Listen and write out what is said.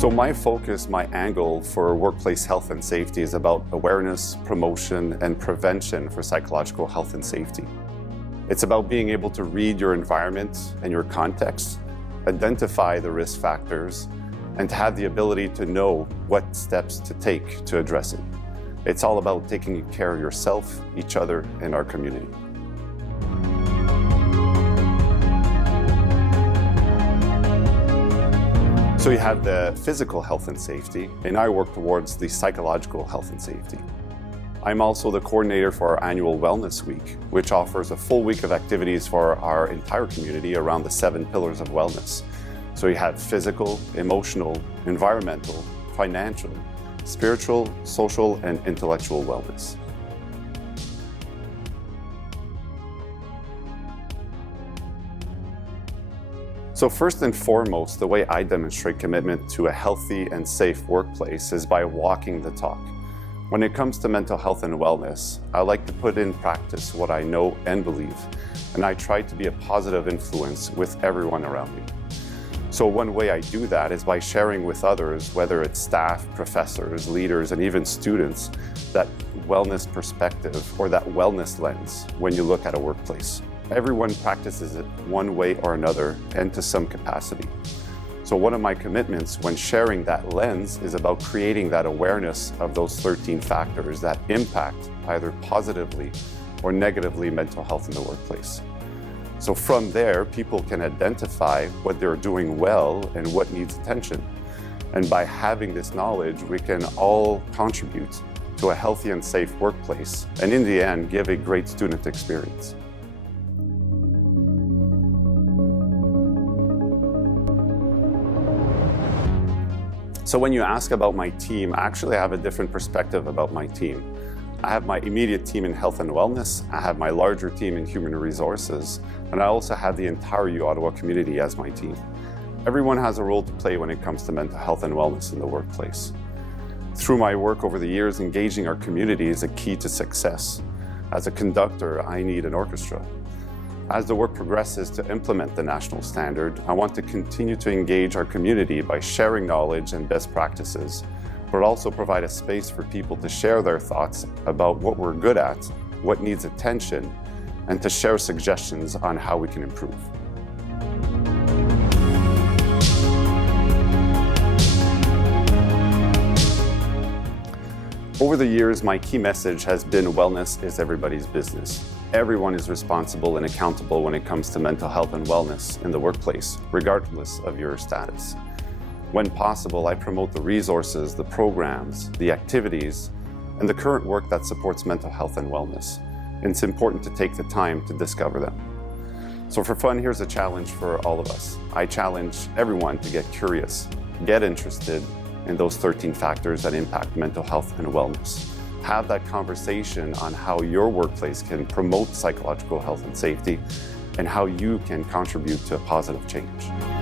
So my focus, my angle for workplace health and safety is about awareness, promotion, and prevention for psychological health and safety. It's about being able to read your environment and your context, identify the risk factors, and to have the ability to know what steps to take to address it. It's all about taking care of yourself, each other, and our community. So you have the physical health and safety, and I work towards the psychological health and safety. I'm also the coordinator for our annual Wellness Week, which offers a full week of activities for our entire community around the 7 pillars of wellness. So you have physical, emotional, environmental, financial, spiritual, social, and intellectual wellness. So first and foremost, the way I demonstrate commitment to a healthy and safe workplace is by walking the talk. When it comes to mental health and wellness, I like to put in practice what I know and believe, and I try to be a positive influence with everyone around me. So one way I do that is by sharing with others, whether it's staff, professors, leaders, and even students, that wellness perspective or that wellness lens when you look at a workplace. Everyone practices it one way or another and to some capacity. So one of my commitments when sharing that lens is about creating that awareness of those 13 factors that impact either positively or negatively mental health in the workplace. So from there, people can identify what they're doing well and what needs attention. And by having this knowledge, we can all contribute to a healthy and safe workplace, and in the end, give a great student experience. So when you ask about my team, actually I have a different perspective about my team. I have my immediate team in health and wellness, I have my larger team in human resources, and I also have the entire U-Ottawa community as my team. Everyone has a role to play when it comes to mental health and wellness in the workplace. Through my work over the years, engaging our community is a key to success. As a conductor, I need an orchestra. As the work progresses to implement the national standard, I want to continue to engage our community by sharing knowledge and best practices, but also provide a space for people to share their thoughts about what we're good at, what needs attention, and to share suggestions on how we can improve. Over the years, my key message has been wellness is everybody's business. Everyone is responsible and accountable when it comes to mental health and wellness in the workplace, regardless of your status. When possible, I promote the resources, the programs, the activities, and the current work that supports mental health and wellness. And it's important to take the time to discover them. So for fun, here's a challenge for all of us. I challenge everyone to get curious, get interested in those 13 factors that impact mental health and wellness. Have that conversation on how your workplace can promote psychological health and safety and how you can contribute to a positive change.